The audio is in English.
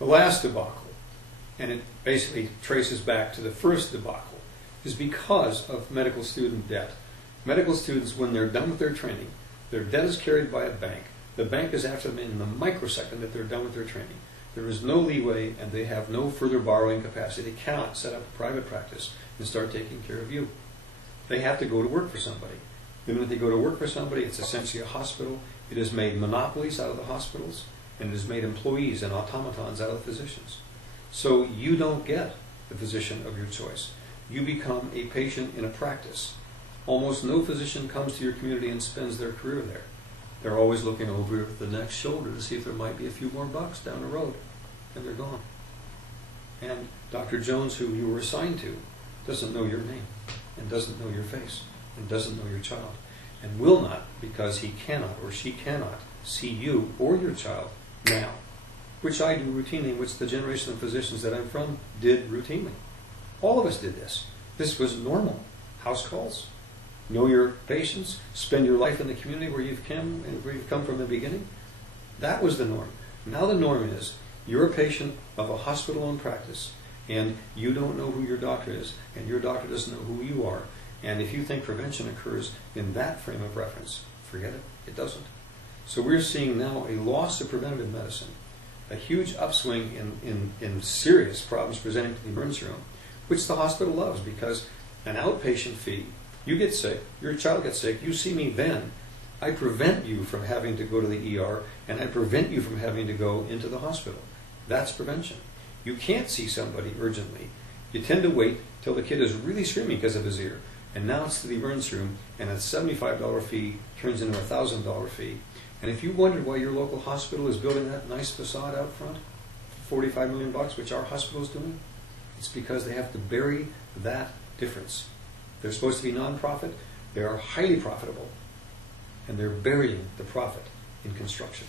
The last debacle, and it basically traces back to the first debacle, is because of medical student debt. Medical students, when they're done with their training, their debt is carried by a bank. The bank is after them in the microsecond that they're done with their training. There is no leeway, and they have no further borrowing capacity. They cannot set up a private practice and start taking care of you. They have to go to work for somebody. The minute they go to work for somebody, it's essentially a hospital. It has made monopolies out of the hospitals, and it has made employees and automatons out of the physicians. So you don't get the physician of your choice. You become a patient in a practice. Almost no physician comes to your community and spends their career there. They're always looking over the next shoulder to see if there might be a few more bucks down the road, and they're gone. And Dr. Jones, who you were assigned to, doesn't know your name, and doesn't know your face, and doesn't know your child, and will not, because he cannot or she cannot see you or your child now, which I do routinely, which the generation of physicians that I'm from did routinely. All of us did this. This was normal. House calls. Know your patients. Spend your life in the community where you've come from the beginning. That was the norm. Now the norm is you're a patient of a hospital-owned practice, and you don't know who your doctor is, and your doctor doesn't know who you are. And if you think prevention occurs in that frame of reference, forget it. It doesn't. So we're seeing now a loss of preventative medicine, a huge upswing in serious problems presenting to the emergency room, which the hospital loves, because an outpatient fee, you get sick, your child gets sick, you see me then, I prevent you from having to go to the ER, and I prevent you from having to go into the hospital. That's prevention. You can't see somebody urgently. You tend to wait till the kid is really screaming because of his ear, and now it's to the emergency room, and a $75 fee turns into a $1,000 fee. And if you wondered why your local hospital is building that nice facade out front, $45 million, which our hospital is doing, it's because they have to bury that difference. They're supposed to be nonprofit. They are highly profitable, and they're burying the profit in construction.